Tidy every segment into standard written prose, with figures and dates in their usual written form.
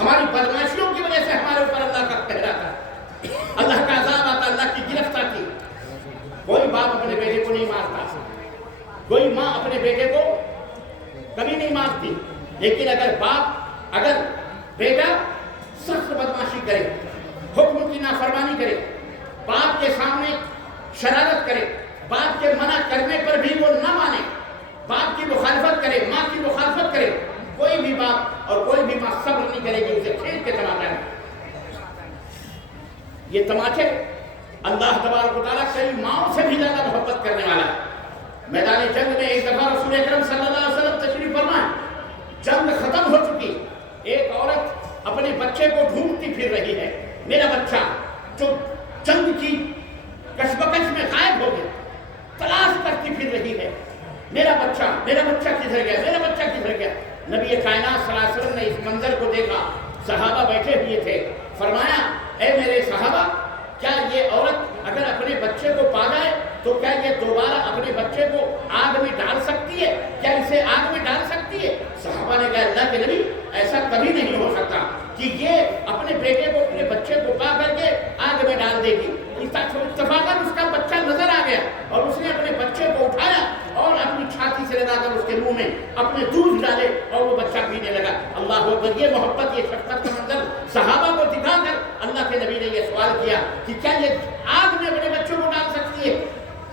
ہماری بدماشیوں کی وجہ سے ہمارے اوپر اللہ کا قہر آتا ہے، اللہ کا عذاب آتا، اللہ کی گرفت آتی۔ کوئی باپ اپنے بیٹے کو نہیں مارتا، کوئی ماں اپنے بیٹے کو کبھی نہیں مارتی، لیکن اگر بیٹا سخت بدماشی کرے، حکم کی نافرمانی کرے، باپ کے سامنے شرارت کرے، باپ کے منع کرنے پر بھی وہ نہ مانے، باپ کی مخالفت کرے، ماں کی مخالفت کرے، کوئی بھی باپ اور کوئی بھی ماں صبر نہیں کرے گی اسے کھیل کے تماچا ہے۔ یہ تماچے اللہ تبارک و تعالیٰ کئی ماؤں سے بھی زیادہ محبت کرنے والا ہے۔ میدان جنگ میں ایک دفعہ رسول اکرم صلی اللہ علیہ وسلم تشریف فرمائے، جنگ ختم ہو چکی، ایک عورت اپنے بچے کو ڈھونڈتی پھر رہی ہے، میرا بچہ جو جنگ کی کشمکش میں غائب ہو گیا، تلاش کرتی پھر رہی ہے، میرا بچہ کدھر گیا، میرا بچہ کدھر گیا۔ نبی کائنات صلی اللہ علیہ وسلم نے اس منظر کو دیکھا، صحابہ بیٹھے ہوئے تھے، فرمایا اے میرے صحابہ، کیا یہ عورت اگر اپنے بچے کو پا جائے تو کیا یہ دوبارہ اپنے بچے کو آگ میں ڈال سکتی ہے؟ کیا اسے آگ میں ڈال سکتی ہے؟ صحابہ نے کہا اللہ کے نبی ایسا کبھی نہیں ہو سکتا کہ یہ اپنے بیٹے کو اپنے بچے کو پا کر کے آگ میں ڈال دے گی۔ اتفاقاً اس کا بچہ نظر آ گیا اور اس نے اپنے بچے کو اٹھایا اور اپنی چھاتی سے لگا کر اس کے منہ میں اپنے دودھ ڈالے اور وہ بچہ پینے لگا۔ اللہ اکبر، یہ محبت، یہ شفقت کا منظر صحابہ کو دکھا کر اللہ کے نبی نے یہ سوال کیا کہ کیا یہ آگ میں اپنے بچوں کو ڈال سکتی ہے؟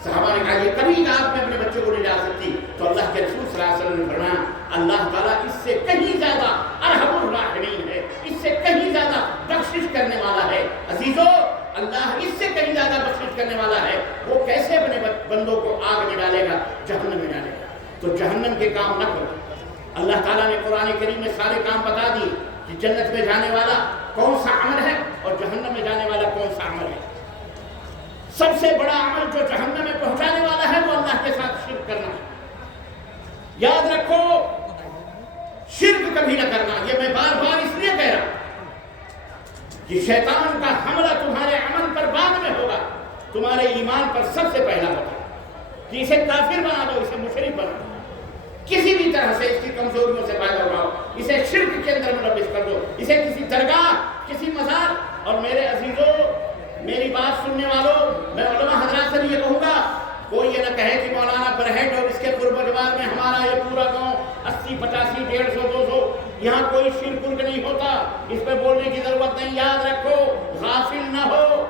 صحابہ نے کہا یہ کبھی آگ میں اپنے بچوں کو نہیں ڈال سکتی۔ تو اللہ کے رسول صلی اللہ علیہ وسلم نے فرمایا اللہ تعالیٰ اس سے کہیں زیادہ ارحم الراحمین ہے، اس سے کہیں زیادہ بخشش کرنے والا ہے۔ عزیزو، اللہ اس سے کہیں زیادہ بخشش کرنے والا ہے۔ وہ کیسے اپنے بندوں کو آگ میں ڈالے گا؟ جہنم میں ڈالے گا۔ تو جہنم کے کام نہ کرو۔ اللہ تعالیٰ نے قرآن کریم میں سارے کام بتا دیے کہ جنت میں جانے والا کون سا عمل ہے اور جہنم میں جانے والا کون سا عمل ہے۔ سب سے بڑا عمل جو جہنم میں پہنچانے والا ہے وہ اللہ کے ساتھ شرک کرنا ہے۔ یاد رکھو، شرک کبھی نہ کرنا۔ یہ میں بار بار اس لیے کہہ رہا ہوں کہ شیطان کا حملہ تمہارے عمل پر بعد میں ہوگا، تمہارے ایمان پر سب سے پہلا ہوگا کہ اسے کافر بنا دو، اسے مشرک بنا دو، کسی بھی طرح سے اس کی کمزوریوں سے فائدہ اٹھاؤ، اسے شرک کے اندر ملوث کر دو، اسے کسی درگاہ، کسی مزار۔ اور میرے عزیزوں، میری بات سننے والوں، میں علماء حضرات سے بھی یہ کہوں گا، کوئی یہ نہ کہے کہ مولانا برہٹ اور اس کے قرب و جوار میں ہمارا یہ پورا گاؤں 80، 85، 150، 200 یہاں کوئی شرک نہیں ہوتا، اس پہ بولنے کی ضرورت نہیں۔ یاد رکھو، غافل نہ ہو،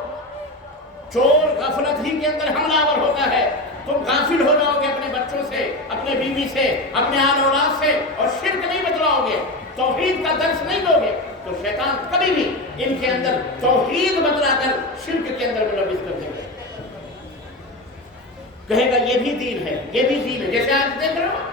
چور غفلت ہی کے اندر حملہ آور ہوتا ہے۔ تم غافل ہو جاؤ گے اپنے بچوں سے، اپنے بیوی سے، اپنے آل اولاد سے، اور شرک نہیں بتلاؤ گے، توحید کا درس نہیں دو گے، تو شیطان کبھی بھی ان کے اندر توحید بتلا کر شرک کے اندر ملوث کر دے گا۔ کہے گا یہ بھی دین ہے، یہ بھی دین ہے۔ جیسے آج دیکھ رہے ہو،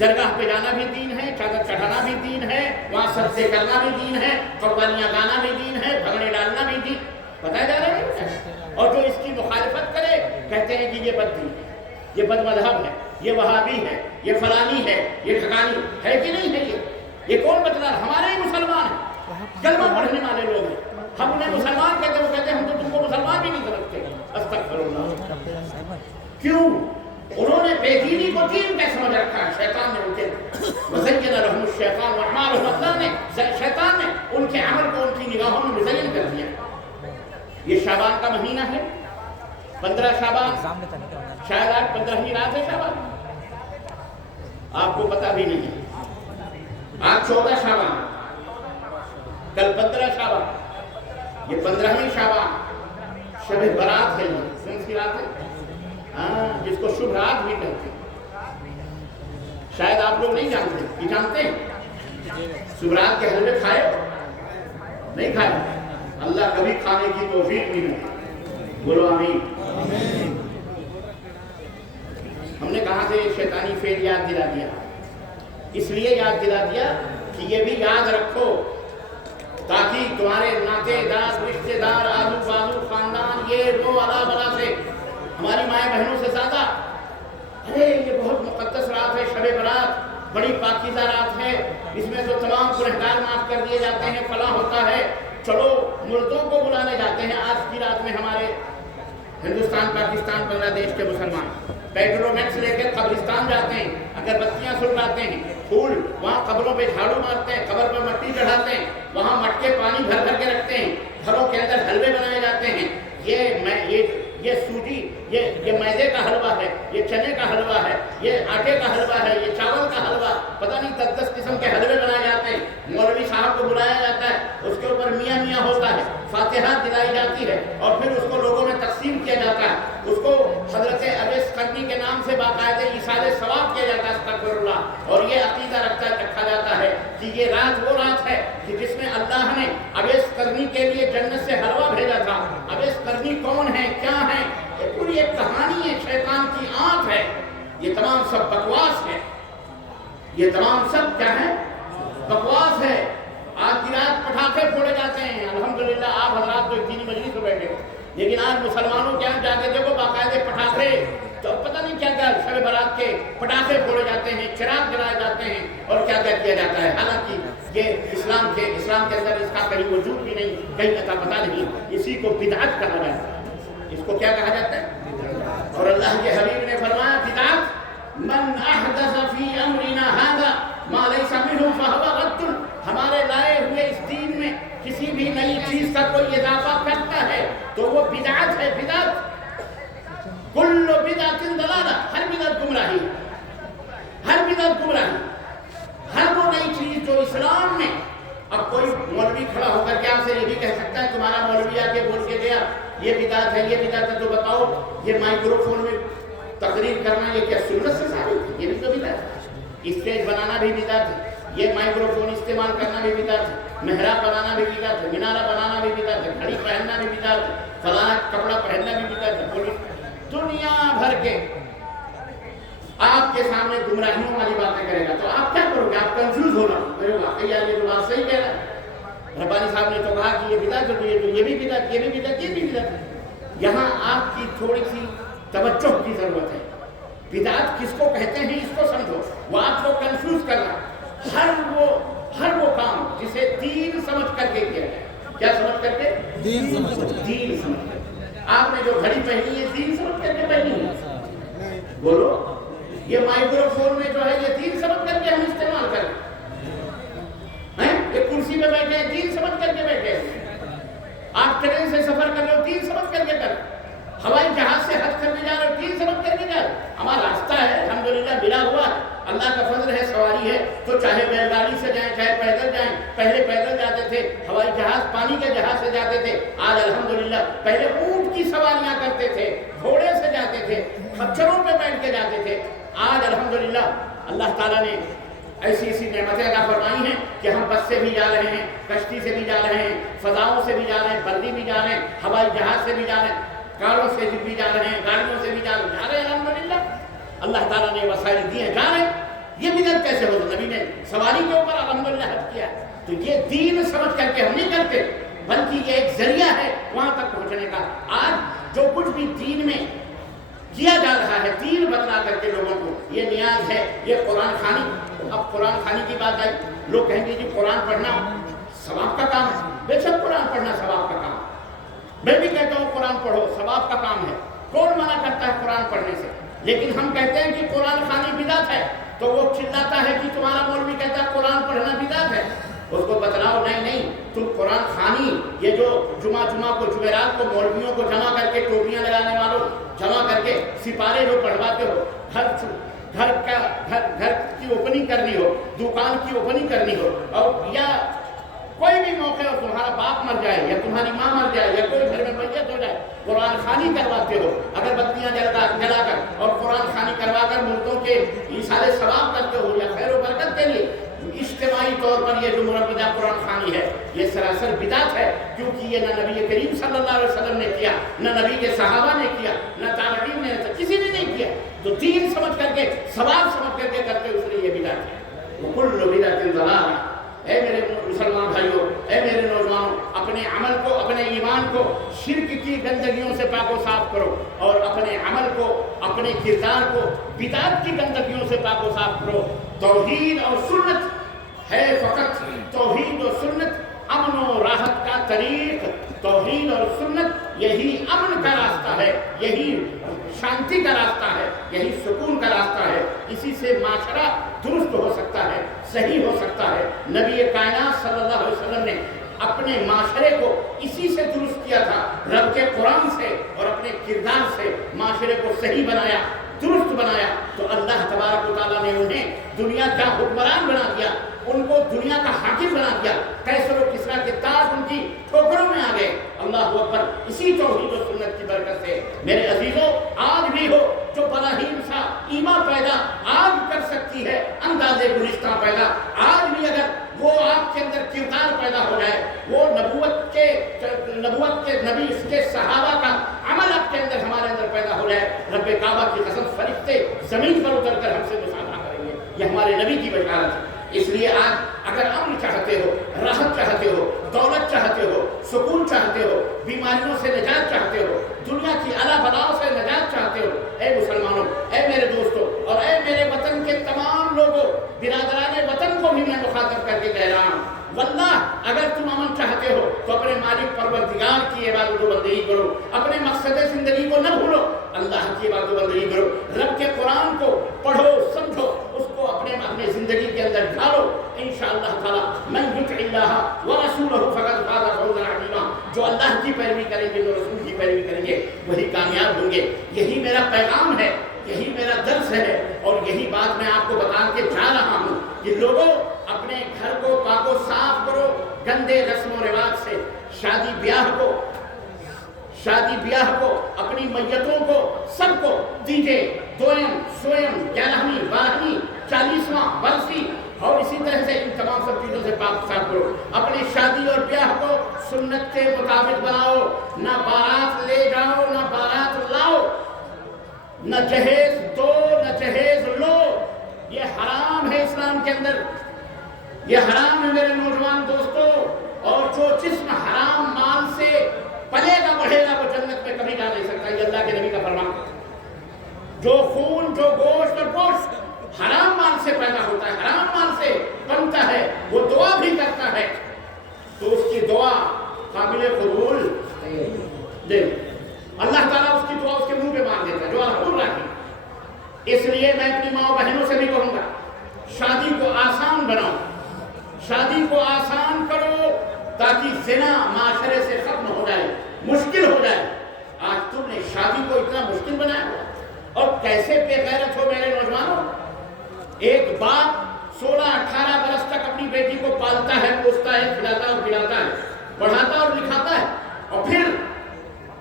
درگاہ پہ جانا بھی دین ہے، چادر چڑھانا بھی دین ہے، وہاں سجدے کرنا بھی دین ہے، قوالیاں گانا بھی دین ہے، بھنگڑے ڈالنا بھی دین، بتایا جا رہا ہے۔ اور جو اس کی مخالفت کرے کہتے ہیں کہ یہ بد دین ہے، یہ بد مذہب ہے، یہ وہابی ہے، یہ فلانی ہے، یہ ٹھکانی ہے کہ نہیں ہے؟ یہ کون بتلا؟ ہمارے ہی مسلمان ہیں، کلمہ پڑھنے والے لوگ ہیں، ہم انہیں مسلمان کہتے ہیں، وہ کہتے ہیں ہم تو تم کو مسلمان بھی نہیں سمجھتے۔ استغفر اللہ۔ کیوں؟ انہوں نے بے دینی کو دین کیا سمجھ رکھا ہے؟ شیطان نے ان کے وزین لهم الشیطان واعمالهم، اللہ نے، شیطان نے ان کے عمل کو ان کی نگاہوں میں مزین کر دیا۔ یہ شعبان کا مہینہ ہے، 15 شعبان، شاید آج 15ویں رات ہے شعبان، آپ کو پتہ بھی نہیں ہے۔ آج 14 شعبان، کل 15 شعبان، یہ 15ویں شعبان، شب برات ہے۔ یہ کون سی رات ہے؟ ہاں، جس کو شب رات بھی کہتے ہیں۔ شاید آپ لوگ نہیں جانتے، یہ جانتے ہیں؟ شب رات کے حلوے کھائے ہو؟ نہیں کھائے؟ اللہ کبھی کھانے کی توفیق نہیں ہے، بولو آمین۔ ہم نے کہاں سے شیطانی فعل یاد دلا دیا؟ اس لیے یاد دلا دیا کہ یہ بھی یاد رکھو تاکہ تمہارے ناتے دار، رشتے دار، آزو بازو، خاندان، یہ وہ الا بلا سے، ہماری مائیں بہنوں سے زیادہ، ارے یہ بہت مقدس رات ہے، شب برات بڑی پاکیزہ رات ہے، اس میں تو تمام گنہگار معاف کر دیے جاتے ہیں، فلاح ہوتا ہے، چلو مردوں کو بلانے جاتے ہیں۔ آج کی رات میں ہمارے ہندوستان، پاکستان، بنگلہ دیش کے مسلمان پیٹرومیکس لے کے قبرستان جاتے ہیں، اگر بتیاں سلگاتے ہیں، پھول وہاں قبروں پہ جھاڑو مارتے ہیں، قبر پہ مٹی چڑھاتے ہیں، یہ چنے کا حلوہ ہے، یہ آٹے کا حلوہ ہے، یہ چاول کا حلوہ، پتہ نہیں 10 قسم کے حلوے بنائے جاتے ہیں۔ مولوی صاحب کو بلایا جاتا ہے، اس کے اوپر میاں میاں ہوتا ہے، فاتحہ دلائی جاتی ہے اور پھر اس کو لوگوں میں تقسیم کیا جاتا ہے۔ اس کو حضرت اویس قرنی کے نام سے باقاعدہ ایصال ثواب کیا جاتا ہے، استغفر اللہ۔ اور یہ عقیدہ رکھا جاتا ہے کہ یہ رات وہ رات ہے کہ جس میں اللہ نے اویس قرنی کے لیے جنت سے حلوہ بھیجا تھا۔ اویس قرنی کون ہے، کیا ہے، یہ پوری ایک کہانی ہے، شیطان کی آنکھ ہے۔ یہ تمام سب بکواس ہے، یہ تمام سب کیا ہے، بکواس ہے۔ آج کی رات پٹاخے پھوڑے جاتے ہیں، الحمدللہ آپ حضرات تو ایک دینی مجلس میں بیٹھے ہو، لیکن آج مسلمانوں کے یہاں جا کے دیکھو باقاعدے پٹاخے، تو پتہ نہیں کیا کیا شب برات کے پٹاخے پھوڑے جاتے ہیں، چراغ جلائے جاتے ہیں اور کیا کیا کیا جاتا ہے، حالانکہ یہ اسلام کے اندر اس کا کہیں وجود بھی نہیں، کہیں کا پتہ نہیں۔ اسی کو بدعت کہا جاتا ہے، اس کو کیا کہا جاتا ہے؟ اور اللہ کے حبیب نے فرمایا بدعت من احدث فی امرنا ھذا ما لیس منہ فہو رد، ہمارے لائے ہوئے اس دین میں کسی بھی نئی چیز کا کوئی اضافہ کرتا ہے تو وہ بدعت ہے۔ بدعت کل بدعت ضلالہ، ہر بدعت گمراہی، ہر بدعت گمراہی، ہر وہ نئی چیز جو اسلام میں۔ اب کوئی مولوی کھڑا ہو کر کے آپ سے یہ بھی کہہ سکتا ہے، تمہارا مولوی آ کے بول کے گیا یہ بدعت ہے، یہ بدعت ہے، تو بتاؤ یہ مائکرو فون میں تقریر کرنا یہ کیا سنت سے ثابت ہے؟ یہ بھی تو بدعت ہے۔ اسٹیج بنانا بھی بدعت ہے، یہ مائکرو فون استعمال کرنا بھی بدعت ہے، محراب بنانا بھی بدعت ہے، مینارہ بنانا بھی بدعت ہے، گھڑی پہننا بھی بدعت ہے، فلانا کپڑا پہننا بھی بدعت ہے۔ بولی دنیا بھر کے آپ کے سامنے گمراہیوں والی باتیں کرے گا تو آپ کیا کرو گے؟ آپ کنفیوز ہونا، میرے واقعی یار یہ تو بات صحیح کہہ رہا ہے، ربانی صاحب نے تو کہا کہ یہ بدعت ہے، یہ بھی بدعت، یہ بھی بدعت، یہ بھی بدعت ہے۔ یہاں آپ کی تھوڑی سی توجہ کی ضرورت ہے۔ بدعت کس کو کہتے ہیں اس کو سمجھو، وہ آپ کو کنفیوز کرنا۔ ہر وہ کام جسے دین سمجھ کر کے کیا جائے، کیا سمجھ کر کے؟ دین سمجھ کر کے۔ آپ نے جو گھڑی پہنی ہے دین سمجھ کر کے پہنی ہے، بولو یہ مائکرو فون میں جو ہے یہ دین سمجھ کر کے ہم استعمال کریں، ایک کرسی پہ بیٹھے ہیں دین سمجھ کر کے بیٹھے ہیں، آپ ٹرین سے سفر کر رہے ہو دین سمجھ کر کے کر، ہوائی جہاز سے حج کرنے جا رہے ہو دین سمجھ کر کے کر۔ ہمارا راستہ ہے الحمدللہ ملا ہوا ہے، اللہ کا فضل ہے، سواری ہے تو چاہے بیل گاڑی سے جائیں چاہے پیدل جائیں، پہلے پیدل جاتے تھے، ہوائی جہاز پانی کے جہاز سے جاتے تھے، آج الحمدللہ پہلے اونٹ کی سواریاں کرتے تھے، گھوڑے سے جاتے تھے، خچروں پہ بیٹھ کے جاتے تھے، آج الحمدللہ اللہ تعالیٰ نے ایسی نعمتیں عطا فرمائی ہیں کہ ہم بس سے بھی جا رہے ہیں، کشتی سے بھی جا رہے ہیں، فضاؤں سے بھی جا رہے ہیں، بردی بھی جا رہے ہیں، ہوائی جہاز سے بھی جا رہے ہیں، کاروں سے بھی جا رہے ہیں، گاڑیوں سے بھی جا رہے ہیں، الحمدللہ اللہ تعالیٰ نے وسائل دی ہیں، جا رہے ہیں۔ یہ بدعت کیسے ہو؟ نبی نے سواری کے اوپر الحمدللہ حج کیا ہے، تو یہ دین سمجھ کر کے ہم نہیں کرتے، بلکہ یہ ایک ذریعہ ہے وہاں تک پہنچنے کا۔ آج جو کچھ بھی دین میں کیا جا رہا ہے، دین بتلا کر کے لوگوں کو، یہ نیاز ہے، یہ قرآن خوانی۔ اب قرآن خوانی کی بات آئی، لوگ کہیں گے جی قرآن پڑھنا ثواب کا کام ہے، بے شک قرآن پڑھنا ثواب کا کام ہے، میں بھی کہتا ہوں قرآن پڑھو، ثواب کا کام ہے، کون منع کرتا ہے قرآن پڑھنے سے؟ لیکن ہم کہتے ہیں کہ قرآن خوانی بدعت ہے، تو وہ چلاتا ہے کہ تمہارا مولوی کہتا ہے قرآن پڑھنا بدعت ہے، اس کو بتلاؤ نہیں تم قرآن خوانی، یہ جو جمعہ کو جمعرات کو مولویوں کو جمع کر کے ٹوپیاں لگانے والوں جمع کر کے سپارے جو پڑھواتے ہو، گھر کی اوپننگ کرنی ہو، دکان کی اوپننگ کرنی ہو، اور یا کوئی بھی موقع ہو، تمہارا باپ مر جائے یا تمہاری ماں مر جائے یا کوئی گھر میں میت ہو جائے، قرآن خوانی کرواتے ہو، اگر بتیاں جلا کر اور قرآن خوانی کروا کر مردوں کے ایصال ثواب کرتے ہو یا خیر و برکت کے لیے، اجتماعی طور پر یہ جو مربدہ قرآن خوانی ہے یہ سراسر بدعت ہے، کیونکہ یہ نہ نبی کریم صلی اللہ علیہ وسلم نے کیا، نہ نبی کے صحابہ نے کیا، نہ تابعین نے، کسی نے نہیں کیا، تو دین سمجھ کر کے ثواب سمجھ کر کے کرتے اس لیے یہ بدعت ہے۔ وَكُلُّ بِدْعَةٍ ضَلَالَةٍ۔ اے میرے مسلمان بھائیوں، اے میرے نوجوانوں، اپنے عمل کو، اپنے ایمان کو شرک کی گندگیوں سے پاک و صاف کرو، اور اپنے عمل کو، اپنے کردار کو بدعت کی گندگیوں سے پاک و صاف کرو۔ توحید اور سنت ہے، فقط توحید و سنت امن و راحت کا طریق، توحید اور سنت یہی امن کا راستہ ہے، یہی شانتی کا راستہ ہے، یہی سکون کا راستہ ہے، اسی سے معاشرہ درست ہو سکتا ہے، صحیح ہو سکتا ہے۔ نبی کائنات صلی اللہ علیہ وسلم نے اپنے معاشرے کو اسی سے درست کیا تھا، رب کے قرآن سے اور اپنے کردار سے معاشرے کو صحیح بنایا۔ درست بنایا تو اللہ تبارک و تعالیٰ نے انہیں دنیا کا حکمران بنا دیا، ان کو دنیا کا حاکم بنا دیا۔ قیصر و کسریٰ کے تاج ان کی ٹھوکروں میں آ گئے۔ اللہ اکبر۔ اسی توحید و سنت کی برکت سے میرے عزیزوں آج بھی ہو جو براہیم سا ایمان پیدا آج کر سکتی ہے، انداز گلستہ پیدا آج بھی اگر وہ آپ کے اندر کردار پیدا ہو جائے، وہ نبوت کے نبی اس کے صحابہ کا عمل آپ کے اندر ہمارے اندر پیدا ہو جائے، رب کعبہ کی قسم فرشتے زمین پر اتر کر ہم سے مصافحہ کریں گے۔ یہ ہمارے نبی کی بشارت ہے۔ اس لیے آج اگر امن چاہتے ہو، راحت چاہتے ہو، دولت چاہتے ہو، سکون چاہتے ہو، بیماریوں سے نجات چاہتے ہو، دنیا کی اعلیٰ بلاؤں سے نجات چاہتے ہو، اے مسلمانوں، اے میرے دوستوں اور اے میرے وطن کے تمام لوگوں، برادران وطن کو بھی میں مخاطب کر کے کہہ رہا ہوں، واللہ اگر تم امن چاہتے ہو تو اپنے مالک پروردگار کی عبادت و بندگی کرو، اپنے مقصد زندگی کو نہ بھولو، اللہ کی عبادت و بندگی کرو، رب کے قرآن کو پڑھو، سمجھو، اس کو اپنے زندگی کے اندر ڈھالو، انشاءاللہ تعالی من یطع اللہ ورسولہ فقد فاز فوزا عظیما۔ جو اللہ کی پیروی کریں گے، جو رسول کی پیروی کریں گے، وہی کامیاب ہوں گے۔ یہی میرا پیغام ہے، یہی میرا درس ہے، اور یہی بات میں آپ کو بتا کے جا رہا ہوں کہ لوگوں اپنے گھر کو پاک و صاف کرو گندے رسم و رواج سے۔ شادی بیاہ کو اپنی میتوں کو سب کو دیجئے، دوئم سوئم 11ویں 12ویں 40واں برسی اور اسی طرح سے ان تمام سب چیزوں سے پاک صاف کرو۔ اپنی شادی اور بیاہ کو سنت کے مطابق بناؤ، نہ بارات لے جاؤ نہ بارات لاؤ، نہ جہیز دو نہ جہیز لو، یہ حرام ہے اسلام کے اندر، یہ حرام ہے میرے نوجوان دوستوں۔ اور جو جسم حرام مال سے پلے گا بڑھے گا وہ جنت میں کبھی جا نہیں سکتا، یہ اللہ کے نبی کا فرمان ہے۔ جو خون، جو گوشت اور گوشت حرام مال سے پیدا ہوتا ہے، حرام مال سے بنتا ہے، وہ دعا بھی کرتا ہے تو اس کی دعا قابل قبول نہیں، اللہ تعالیٰ اس کی دعا اس کے منہ پہ مار دیتا ہے جو الحمد رکھے۔ اس لیے میں اپنی ماں بہنوں سے بھی کہوں گا، شادی کو آسان بناؤ، شادی کو آسان کرو تاکہ زنا معاشرے سے ختم ہو جائے، مشکل ہو جائے۔ آج تم نے شادی کو اتنا مشکل بنایا اور کیسے بے غیرت ہو میرے نوجوانوں۔ ایک باپ 16-18 برس تک اپنی بیٹی کو پالتا ہے، پوستا ہے، کھلاتا اور پلاتا ہے، پڑھاتا اور لکھاتا ہے، اور پھر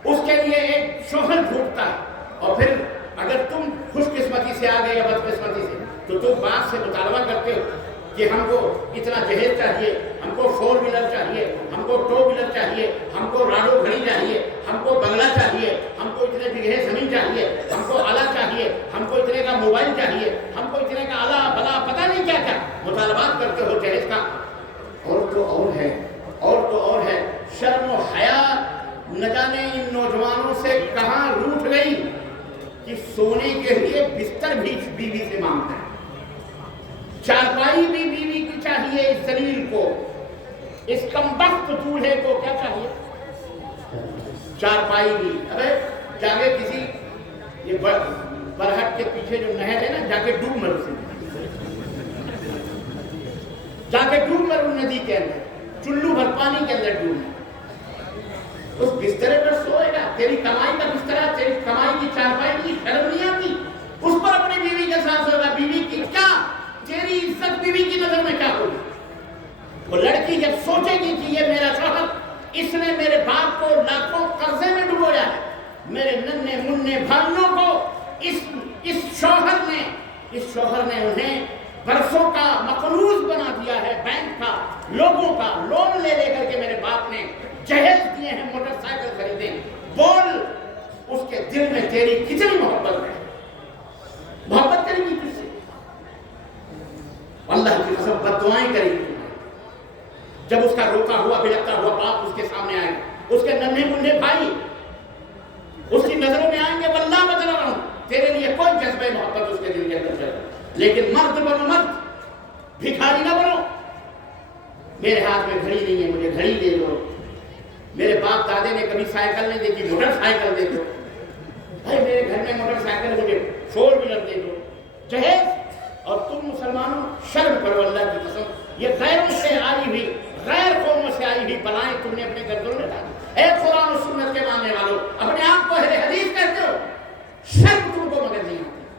اس کے لیے ایک شوہر ڈھونڈتا ہے، اور پھر اگر تم خوش قسمتی سے آ گئے یا بد قسمتی سے تو تم باپ سے مطالبہ کرتے ہو کہ ہم کو اتنا جہیز چاہیے، ہم کو 4 ویلر چاہیے، ہم کو 2 ویلر چاہیے، ہم کو راڈو گھڑی چاہیے، ہم کو بنگلہ چاہیے، ہم کو اتنے بگھے زمین چاہیے، ہم کو آلہ چاہیے، ہم کو اتنے کا موبائل چاہیے، ہم کو اتنے کا آلہ بلا پتہ نہیں کیا کیا مطالبات کرتے ہو جہیز کا۔ اور تو اور ہے شرم و حیا نہ جانے ان نوجوانوں سے کہاں روٹھ گئی کہ سونے کے لیے بستر بھی بیوی سے مانگتا ہے، چارپائی بھی بیوی کی چاہیے، اس ذلیل کو، اس کمبخت دولہے کو کیا چاہیے؟ چارپائی بھی۔ ارے جاگے کسی یہ برہٹ کے پیچھے جو نہر ہے نا، جا کے ڈوب مر اسے، جا کے ڈوب مر ان ندی کے اندر، چلو بھر پانی کے اندر ڈوب مر، اس بسترے پر سوئے گا، تیری کمائی کا بسترا، تیری کمائی کی چارپائی کی شرم نہیں آتی، اس پر اپنی بیوی کے ساتھ سوئے گا۔ بیوی کی کیا تیری عزت بیوی کی نظر میں کیا ہوگی؟ وہ لڑکی جب سوچے گی کہ یہ میرا شوہر، اس نے میرے باپ کو لاکھوں قرضے میں ڈبویا ہے، میرے ننھے منھے بھائیوں کو اس شوہر نے انہیں برسوں کا مقروض بنا دیا ہے، بینک کا، لوگوں کا لون لے کر کے میرے باپ نے جہیز دیے ہیں، موٹر سائیکل خریدے۔ بول اس کے دل میں تیری کتنی محبت ہے، محبت کرے گی تجھ سے؟ اللہ کی قسم بد دعائیں کرے گی۔ جب اس کا روتا ہوا بلکتا ہوا باپ اس کے سامنے آئے گا، اس کے ننھے منھے بھائی اس کی نظروں میں آئیں گے، واللہ بتا رہا ہوں تیرے لیے کوئی جذبہ محبت اس کے دل کے اندر چلے، لیکن مرد بنو، مرد، بھکاری نہ بنو۔ میرے ہاتھ میں گھڑی نہیں ہے، مجھے گھڑی دے دو، میرے باپ دادے نے کبھی سائیکل نہیں دیکھی، موٹر سائیکل دے دو، بھائی میرے گھر میں موٹر سائیکل، مجھے 4 ویلر دے دو، جہیز۔ اور تم مسلمانوں شرم کرو اللہ کی قسم، یہ غیروں سے آئی ہوئی، غیر قوموں سے آئی ہوئی بلائیں تم نے اپنے گردوں میں ڈالی۔ اے قرآن و سنت کے ماننے والوں، اپنے آپ کو اہل حدیث کہتے ہو، شرم تم کو مگر نہیں آتی،